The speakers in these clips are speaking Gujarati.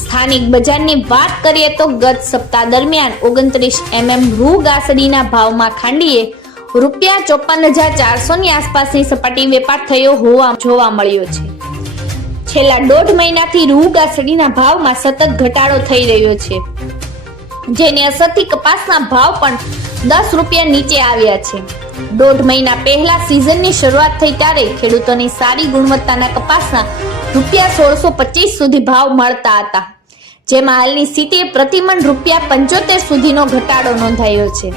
સ્થાનિક બજારની વાત કરીએ તો ગત સપ્તાહ દરમિયાન ઓગણત્રીસ એમએમ રૂ ગાસડીના ભાવમાં ખાંડીએ રૂપિયા ચોપન હજાર ચારસો ની આસપાસની સપાટી વેપાર થયો હોવા જોવા મળ્યો છે. છેલ્લા દોઢ મહિનાથી રૂ ગાસડીના ભાવમાં સતત ઘટાડો થઈ રહ્યો છે. જેની અસરથી કપાસના ભાવ પણ દસ રૂપિયા નીચે આવ્યા છે. દોઢ મહિના પહેલા સિઝનની શરૂઆત થઈ ત્યારે ખેડૂતોની સારી ગુણવત્તાના કપાસના રૂપિયા સોળસો પચીસ સુધી ભાવ મળતા હતા, જેમાં હાલની સ્થિતિએ પ્રતિમણ રૂપિયા પંચોતેર સુધીનો ઘટાડો નોંધાયો છે.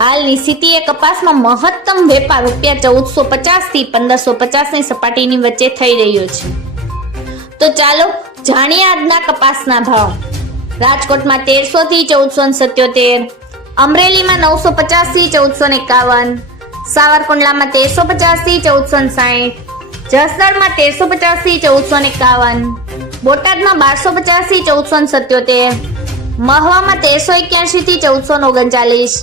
હાલની સ્થિતિએ કપાસમાં મહત્તમ વેપાર રૂપિયા ચૌદસો પચાસથી પંદરસો પચાસની સપાટીની વચ્ચે થઈ રહ્યો છે. તો ચાલો જાણીએ આજના કપાસના ભાવ. રાજકોટમાં તેરસો થી ચૌદસો સત્યોતેર અમરેલીમાં નવસો પચાસથી ચૌદસો એકાવન, સાવરકુંડલામાં તેરસો પચાસથી ચૌદસો સાઠ, જસદણમાં તેરસો પચાસથી ચૌદસો એકાવન, બોટાદમાં બારસો પચાસથી ચૌદસો સત્યોતેર, મહવામાં તેરસો એક્યાસી થી ચૌદસો ઓગણચાલીસ,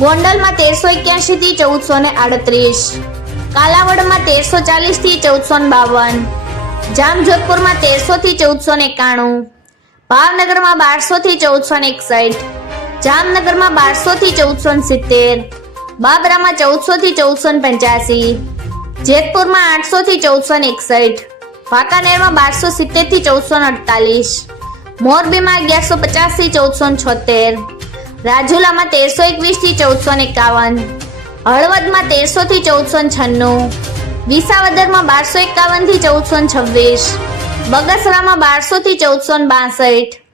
ગોંડલમાં તેરસો એક્યાસી થી ચૌદસો ને આડત્રીસ, કાલાવડમાં તેરસો ચાલીસથી ચૌદસો બાવન, જામજોધપુરમાં તેરસો થી ચૌદસો એકાણું, ભાવનગરમાં બારસો થી ચૌદસો એકસઠ જામનગરમાં બારસો થી ચૌદસો સિત્તેર, બાબરામાં ચૌદસો થી ચૌદસો પંચ્યાસી, જેતપુરમાં આઠસો થી ચૌદસો એકસઠ, વાંકાનેરમાં બારસો સિત્તેરથી ચૌદસો અડતાલીસ, મોરબીમાં અગિયારસો પચાસથી ચૌદસો છોતેર, રાજુલામાં તેરસો એકવીસથી ચૌદસો એકાવન, હળવદમાં તેરસો થી ચૌદસો છન્નું, વિસાવદરમાં બારસો એકાવનથી ચૌદસો છવ્વીસ, બગસરામાં બારસો થી ચૌદસો બાસઠ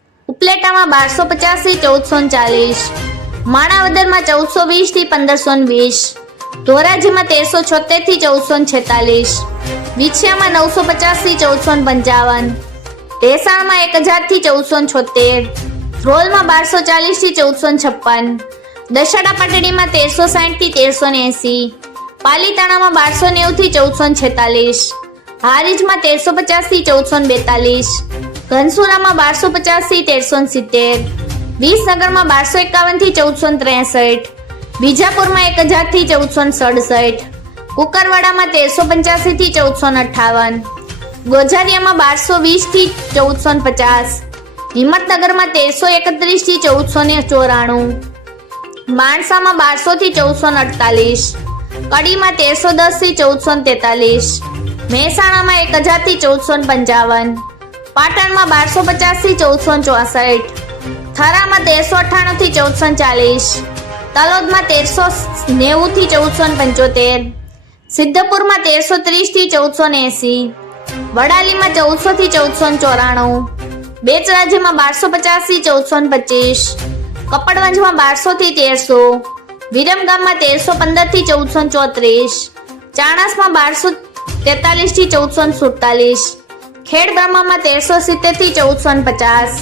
ઉપલેટામાં બારસો પચાસથી ચૌદસો ચાલીસ. માણાવદરમાં ચૌદસો વીસથી પંદરસો વીસ. ધોરાજીમાં તેરસો છોતેરથી ચૌદસો છેતાલીસ. વિછિયામાં નવસો પચાસથી ચૌદસો પંચાવન. ઢેસાણમાં એક હજારથી ચૌદસો છોતેર. ધ્રોલમાં બારસો ચાલીસથી ચૌદસો છપ્પન. દશાડા પાટડીમાં તેરસો સાઠથી તેરસો એસી. પાલીતાણામાં બારસો નેવું થી ચૌદસો છેતાલીસ. હારીજમાં તેરસો પચાસથી ચૌદસો બેતાલીસ. ઘનસુરામાં બારસો પચાસથી તેરસો સિત્તેર. વિસનગરમાં બારસો એકાવનથી ચૌદસો ત્રેસઠ. બીજાપુરમાં એક હજારથી ચૌદસો સડસઠ. કુકરવાડામાં તેરસો પંચ્યાસી થી ચૌદસો અઠાવન. ગોઝારિયામાં બારસો વીસથી ચૌદસો પચાસ. હિંમતનગરમાં તેરસો એકત્રીસથી ચૌદસો ને ચોરાણું. માણસામાં બારસો થી ચૌદસો અડતાલીસ. કડીમાં તેરસો દસથી ચૌદસો તેતાલીસ. મહેસાણામાં એક હજારથી ચૌદસો પંચાવન. પાટણમાં બારસો પચાસથી ચૌદસો ચોસઠ. થરામાં તેરસો અઠ્ઠાણુંથી ચૌદસો ચાલીસ. તલોદમાં તેરસો નેવું થી ચૌદસો પંચોતેર. સિદ્ધપુરમાં તેરસો ત્રીસથી ચૌદસો એસી. વડાલીમાં ચૌદસો થી ચૌદસો ચોરાણું. બેચરાજીમાં બારસો પચાસથી ચૌદસો પચીસ. કપડવંજમાં બારસો થી તેરસો. વિરમગામમાં તેરસો પંદરથી ચૌદસો ચોત્રીસ. ચાણસમાં બારસો તેતાલીસથી ચૌદસો સુડતાલીસ. ખેડ બ્રહ્મામાં તેરસો સિત્તેરથી ચૌદસો પચાસ,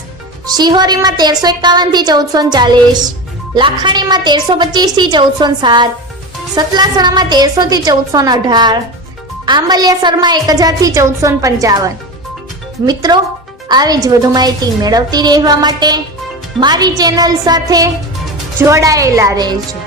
શિહોરીમાં તેરસો એકાવનથી ચૌદસો ચાલીસ, લાખાણીમાં તેરસો પચીસથી ચૌદસો સાત, સતલાસણામાં તેરસો થી ચૌદસો અઢાર, આંબલિયાસરમાં એક હજારથી ચૌદસો પંચાવન. મિત્રો, આવી જ વધુ માહિતી મેળવતી રહેવા માટે મારી ચેનલ સાથે જોડાયેલા રહેજો.